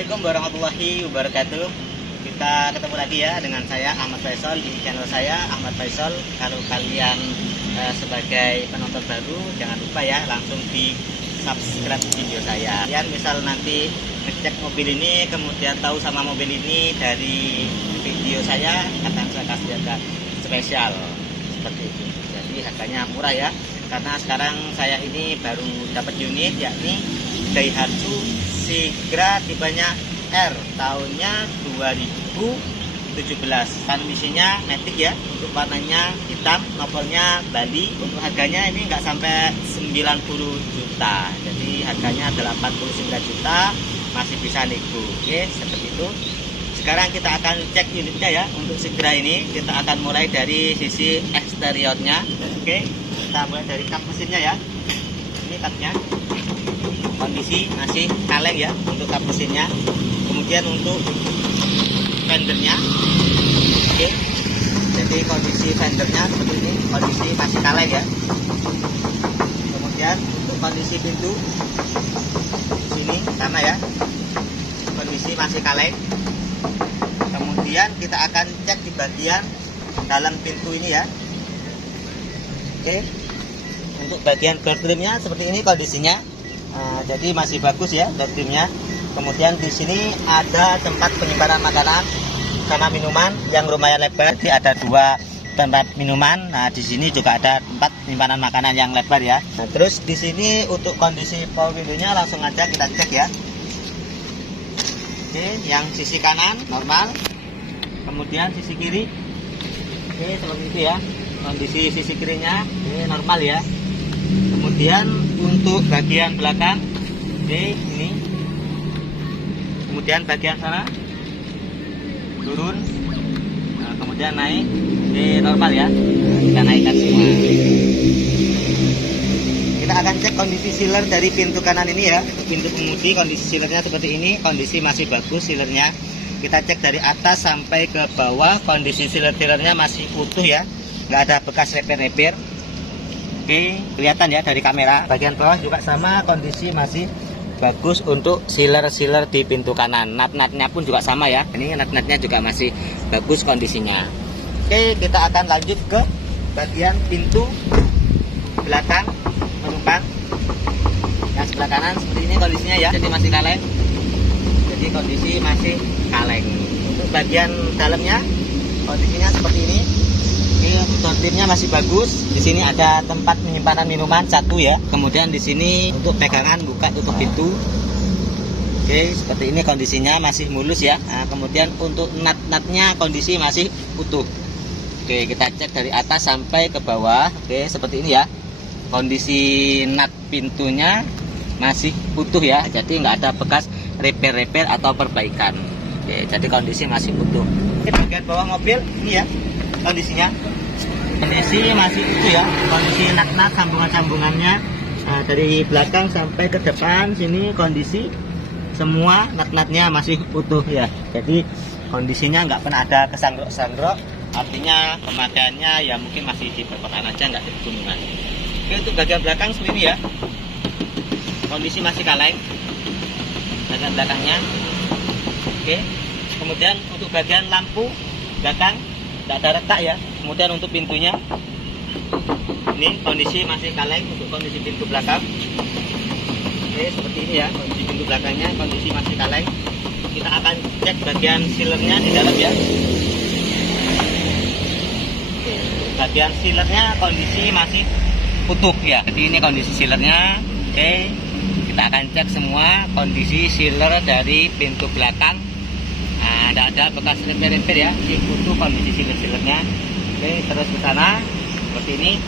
Assalamualaikum warahmatullahi wabarakatuh. Kita ketemu lagi ya dengan saya Ahmad Faisal di channel saya Ahmad Faisal. Kalau kalian sebagai penonton baru, jangan lupa ya langsung di subscribe video saya. Kalian misal nanti ngecek mobil ini, kemudian tahu sama mobil ini dari video saya, akan saya kasih harga spesial seperti itu. Jadi harganya murah ya, karena sekarang saya ini baru dapat unit, yakni Daihatsu Sigra tipenya R, tahunnya 2017. Transmisinya matic ya, untuk warnanya hitam, nomornya Bali. Untuk harganya ini nggak sampai 90 juta, jadi harganya 89 juta, masih bisa nego. Oke, seperti itu. Sekarang kita akan cek unitnya ya. Untuk Sigra ini kita akan mulai dari sisi eksteriornya. Oke, kita mulai dari kap mesinnya ya. Ini kapnya, kondisi masih kaleng ya untuk kap mesinnya. Kemudian untuk fendernya, oke, jadi kondisi fendernya seperti ini, kondisi masih kaleng ya. Kemudian untuk kondisi pintu sini sama ya, kondisi masih kaleng. Kemudian kita akan cek di bagian dalam pintu ini ya. Oke, untuk bagian doortrimnya seperti ini kondisinya. Jadi masih bagus ya doortrimnya. Kemudian di sini ada tempat penyimpanan makanan sama minuman yang lumayan lebar. Jadi ada dua tempat minuman. Nah, di sini juga ada tempat penyimpanan makanan yang lebar ya. Nah, terus di sini untuk kondisi power window-nya langsung aja kita cek ya. Oke, yang sisi kanan normal. Kemudian sisi kiri, oke, seperti itu ya. Kondisi sisi kirinya ini normal ya. Kemudian untuk bagian belakang, oke, ini. Kemudian bagian sana turun, nah, kemudian naik, oke, normal ya. Kita naikkan semua. Kita akan cek kondisi sealer dari pintu kanan ini ya. Pintu pengemudi kondisi sealernya seperti ini, kondisi masih bagus sealernya. Kita cek dari atas sampai ke bawah, kondisi sealernya masih utuh ya, nggak ada bekas repair-repair. Oke, kelihatan ya dari kamera. Bagian bawah juga sama, kondisi masih bagus untuk sealer di pintu kanan. Nut-nutnya pun juga sama ya. Ini nut-nutnya juga masih bagus kondisinya. Oke, kita akan lanjut ke bagian pintu belakang penumpang yang sebelah kanan. Seperti ini kondisinya ya, jadi masih kaleng. Jadi kondisi masih kaleng. Untuk bagian dalamnya kondisinya seperti ini. Ini doortrimnya masih bagus. Di sini ada tempat penyimpanan minuman satu ya. Kemudian di sini untuk pegangan buka tutup pintu. Oke, seperti ini kondisinya masih mulus ya. Nah, kemudian untuk nut-nutnya kondisi masih utuh. Oke, kita cek dari atas sampai ke bawah. Oke, seperti ini ya. Kondisi nut pintunya masih utuh ya. Jadi nggak ada bekas repair-repair atau perbaikan. Oke, jadi kondisi masih utuh. Oke, bagian bawah mobil ini ya. Kondisinya masih utuh ya, kondisi nut-nut sambungan-sambungannya dari belakang sampai ke depan sini kondisi semua nut-nutnya masih utuh ya. Jadi kondisinya nggak pernah ada kesangrok-sangrok, artinya pemakaiannya ya mungkin masih di perkotaan aja, nggak di pegunungan. Oke, untuk bagian belakang seperti ini ya, kondisi masih kaleng bagian belakangnya. Oke, kemudian untuk bagian lampu belakang tidak ada retak ya. Kemudian untuk pintunya ini kondisi masih kaleng untuk kondisi pintu belakang. Oke, seperti ini ya kondisi pintu belakangnya, kondisi masih kaleng. Kita akan cek bagian sealernya di dalam ya. Oke, bagian sealernya kondisi masih utuh ya. Jadi ini kondisi sealernya. Oke, kita akan cek semua kondisi sealer dari pintu belakang. Nah, tidak ada bekas repair ya, utuh kondisi sealernya. Oke, terus ke sana seperti ini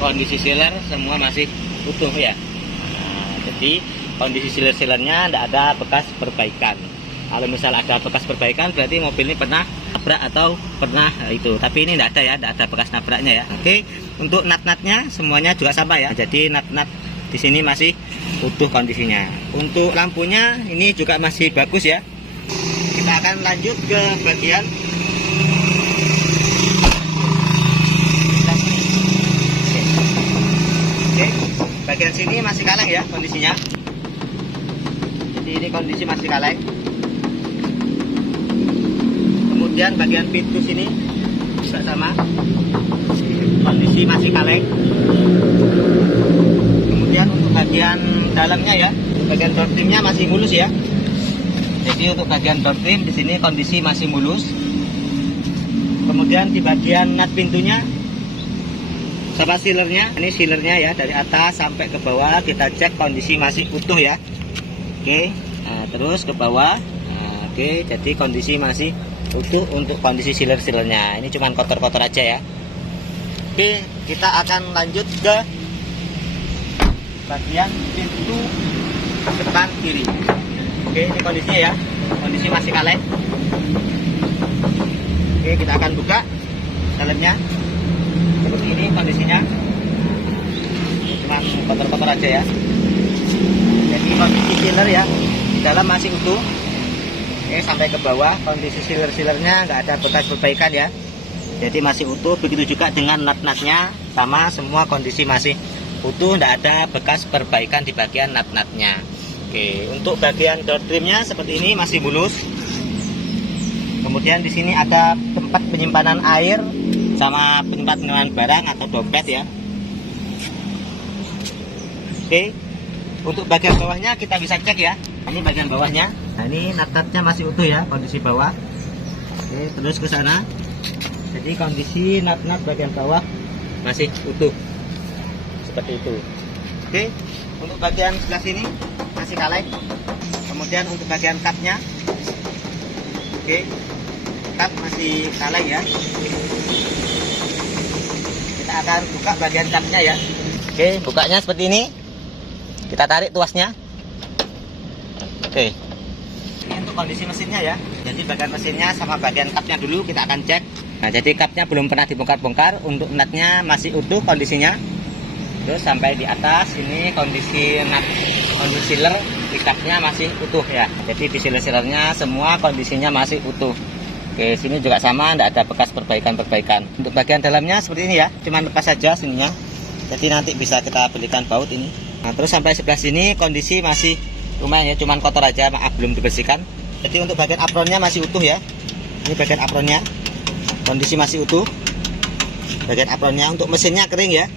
kondisi sealer semua masih utuh ya. Nah, jadi kondisi sealernya tidak ada bekas perbaikan. Kalau misal ada bekas perbaikan berarti mobil ini pernah nabrak atau pernah itu. Tapi ini tidak ada ya, tidak ada bekas nabraknya ya. Oke, untuk nut-nutnya semuanya juga sama ya. Jadi nut-nut di sini masih utuh kondisinya. Untuk lampunya ini juga masih bagus ya. Kita akan lanjut ke bagian bagian sini masih kaleng ya kondisinya. Jadi ini kondisi masih kaleng. Kemudian bagian pintu sini juga sama, kondisi masih kaleng. Kemudian untuk bagian dalamnya ya, bagian door trimnya masih mulus ya. Jadi untuk bagian door trim di sini kondisi masih mulus. Kemudian di bagian nut pintunya sama sealernya, ini sealernya ya, dari atas sampai ke bawah kita cek kondisi masih utuh ya. Oke, nah, terus ke bawah. Nah, oke, jadi kondisi masih utuh untuk kondisi sealernya. Ini cuman kotor-kotor aja ya. Oke, kita akan lanjut ke bagian pintu depan kiri. Oke, ini kondisinya ya, kondisi masih kaleng. Oke, kita akan buka dalamnya. Seperti ini kondisinya, cuman kotor-kotor aja ya. Jadi kondisi sealer ya, di dalam masih utuh. Oke, sampai ke bawah kondisi sealernya nggak ada bekas perbaikan ya. Jadi masih utuh. Begitu juga dengan nut-nutnya, sama semua kondisi masih utuh, nggak ada bekas perbaikan di bagian nut-nutnya. Oke, untuk bagian door trimnya seperti ini masih mulus. Kemudian di sini ada tempat penyimpanan air sama penyimpanan barang atau dompet ya. Oke, untuk bagian bawahnya kita bisa cek ya. Ini bagian bawahnya. Nah, ini nut-nutnya masih utuh ya, kondisi bawah. Oke, terus ke sana. Jadi kondisi nut-nut bagian bawah masih utuh. Seperti itu. Oke, untuk bagian sebelah sini masih kaleng. Kemudian untuk bagian cupnya, oke, cup masih kaleng ya. Kita akan buka bagian cupnya ya. Oke, bukanya seperti ini. Kita tarik tuasnya. Oke, ini untuk kondisi mesinnya ya. Jadi bagian mesinnya sama bagian cupnya dulu kita akan cek. Nah, jadi cupnya belum pernah dibongkar-bongkar. Untuk nutnya masih utuh kondisinya. Terus sampai di atas ini kondisi nut, kondisi sealer di cupnya masih utuh ya. Jadi di sealernya semua kondisinya masih utuh. Oke, sini juga sama, tidak ada bekas perbaikan. Untuk bagian dalamnya seperti ini ya, cuman lepas saja sininya. Jadi nanti bisa kita belikan baut ini. Nah, terus sampai sebelah sini kondisi masih lumayan ya, cuman kotor aja, maaf belum dibersihkan. Jadi untuk bagian apronnya masih utuh ya. Ini bagian apronnya, kondisi masih utuh. Bagian apronnya, untuk mesinnya kering ya.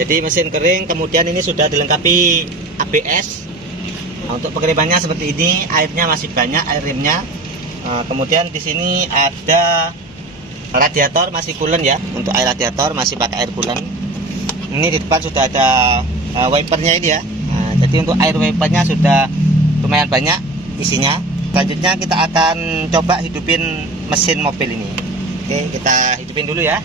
Jadi mesin kering, kemudian ini sudah dilengkapi ABS. Nah, untuk pengirimannya seperti ini, airnya masih banyak, air rimnya. Kemudian di sini ada radiator masih coolant ya. Untuk air radiator masih pakai air coolant. Ini di depan sudah ada wipernya ini ya. Nah, jadi untuk air wipernya sudah lumayan banyak isinya. Selanjutnya kita akan coba hidupin mesin mobil ini. Oke, kita hidupin dulu ya.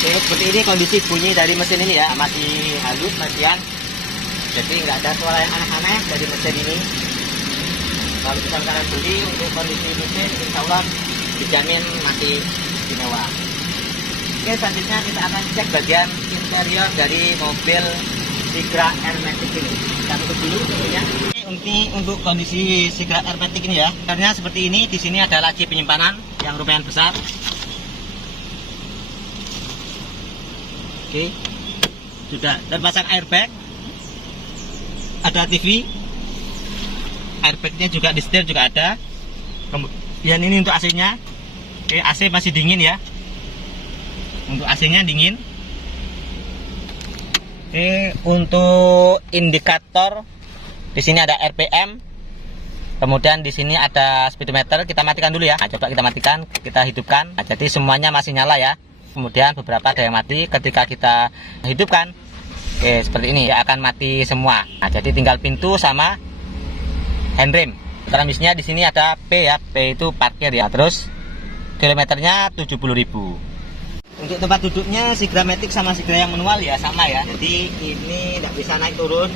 Oke, seperti ini kondisi bunyi dari mesin ini ya, masih halus, matian. Jadi nggak ada suara yang aneh-aneh dari mesin ini. Kalau misalkan kalian beli untuk kondisi mesin, insya Allah dijamin masih istimewa. Oke, selanjutnya kita akan cek bagian interior dari mobil Sigra Airmatic ini. Kita tutup dulu tentunya. Ini untuk kondisi Sigra Airmatic ini ya. Karena seperti ini, di sini ada laci penyimpanan yang lumayan besar. Oke, sudah terpasang airbag, ada TV, airbagnya juga di setir juga ada. Kemudian ini untuk AC-nya. Oke, AC masih dingin ya. Untuk AC-nya dingin. Oke, untuk indikator di sini ada RPM. Kemudian di sini ada speedometer. Kita matikan dulu ya. Nah, coba kita matikan, kita hidupkan. Nah, jadi semuanya masih nyala ya. Kemudian beberapa ada yang mati. Ketika kita hidupkan, oke, seperti ini ya, akan mati semua. Nah, jadi tinggal pintu sama handrem. Transmisinya di sini ada P ya, P itu parkir ya. Terus kilometernya 70.000. Untuk tempat duduknya Sigra Matic sama Sigra yang manual ya sama ya. Jadi ini tidak bisa naik turun.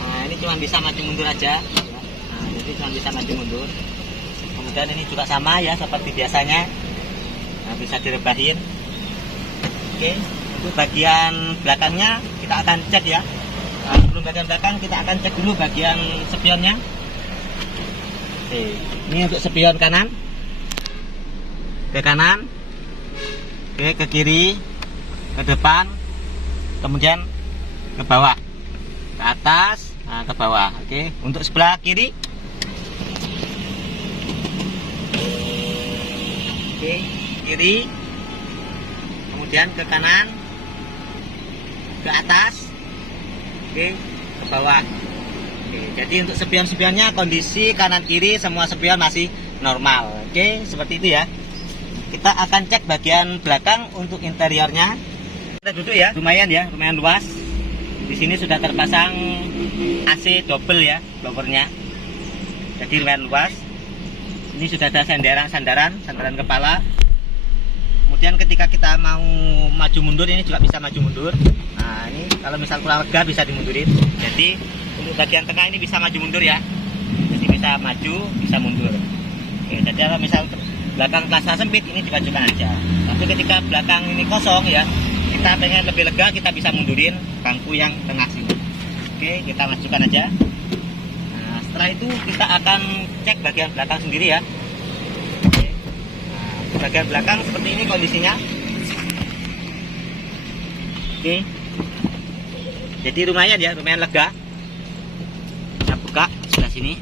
Nah, ini cuma bisa maju mundur aja. Nah, jadi cuma bisa maju mundur. Kemudian ini juga sama ya seperti biasanya. Nah, bisa direbahin. Oke, untuk bagian belakangnya kita akan cek ya. Nah, sebelum bagian belakang kita akan cek dulu bagian spionnya. Oke, ini untuk spion kanan. Ke kanan. Oke, ke kiri, ke depan, kemudian ke bawah, ke atas, nah, ke bawah. Oke, untuk sebelah kiri. Oke, kiri, kemudian ke kanan, ke atas, oke, ke bawah. Oke, jadi untuk spion-spionnya kondisi kanan kiri semua spion masih normal. Oke, seperti itu ya. Kita akan cek bagian belakang untuk interiornya. Kita duduk ya, lumayan luas. Di sini sudah terpasang AC double ya, blowernya. Jadi lumayan luas. Ini sudah ada sandaran kepala. Kemudian ketika kita mau maju mundur ini juga bisa maju mundur. Nah, ini kalau misal kurang lega bisa dimundurin. Jadi untuk bagian tengah ini bisa maju mundur ya. Jadi bisa maju, bisa mundur. Oke, jadi kalau misal belakang plaza sempit ini dimajukan aja. Tapi ketika belakang ini kosong ya, kita pengen lebih lega, kita bisa mundurin bangku yang tengah sini. Oke, kita majukan aja. Nah, setelah itu kita akan cek bagian belakang sendiri ya. Oke. Nah, bagian belakang seperti ini kondisinya. Oke. Jadi lumayan ya, lumayan lega. Kita buka sebelah sini.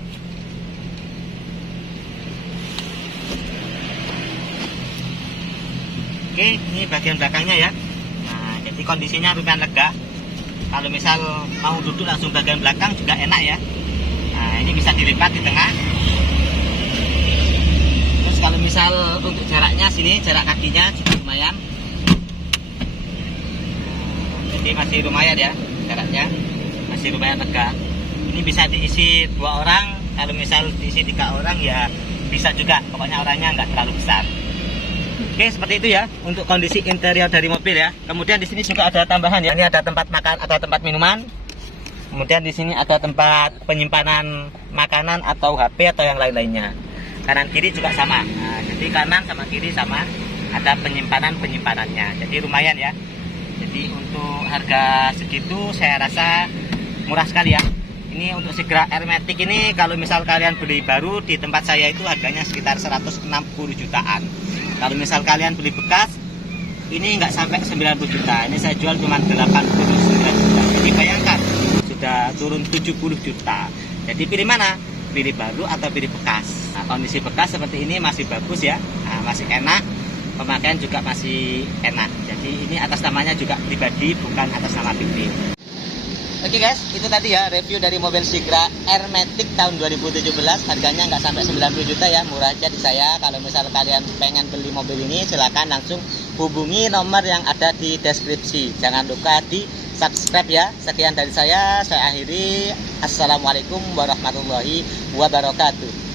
Oke, ini bagian belakangnya ya. Nah, jadi kondisinya lumayan lega. Kalau misal mau duduk langsung bagian belakang juga enak ya. Nah, ini bisa dilipat di tengah. Terus kalau misal untuk jaraknya sini, jarak kakinya juga lumayan. Jadi masih lumayan ya jaraknya, masih lumayan lega. Ini bisa diisi 2 orang. Kalau misal diisi 3 orang ya bisa juga. Pokoknya orangnya nggak terlalu besar. Oke, seperti itu ya untuk kondisi interior dari mobil ya. Kemudian di sini juga ada tambahan ya. Ini ada tempat makan atau tempat minuman. Kemudian di sini ada tempat penyimpanan makanan atau HP atau yang lain-lainnya. Kanan kiri juga sama. Nah, jadi kanan sama kiri sama, ada penyimpanannya. Jadi lumayan ya. Jadi untuk harga segitu saya rasa murah sekali ya. Ini untuk Sigra Airmatic ini kalau misal kalian beli baru di tempat saya itu harganya sekitar 160 jutaan. Kalau misal kalian beli bekas, ini nggak sampai 90 juta. Ini saya jual cuma 89 juta. Jadi bayangkan, sudah turun 70 juta. Jadi pilih mana? Pilih baru atau pilih bekas? Nah, kondisi bekas seperti ini masih bagus ya. Nah, masih enak. Pemakaian juga masih enak. Jadi ini atas namanya juga pribadi, bukan atas nama PT. Oke guys, itu tadi ya review dari mobil Sigra Airmatic tahun 2017. Harganya nggak sampai 90 juta ya, murah aja di saya. Kalau misal kalian pengen beli mobil ini, silahkan langsung hubungi nomor yang ada di deskripsi. Jangan lupa di subscribe ya. Sekian dari saya akhiri. Assalamualaikum warahmatullahi wabarakatuh.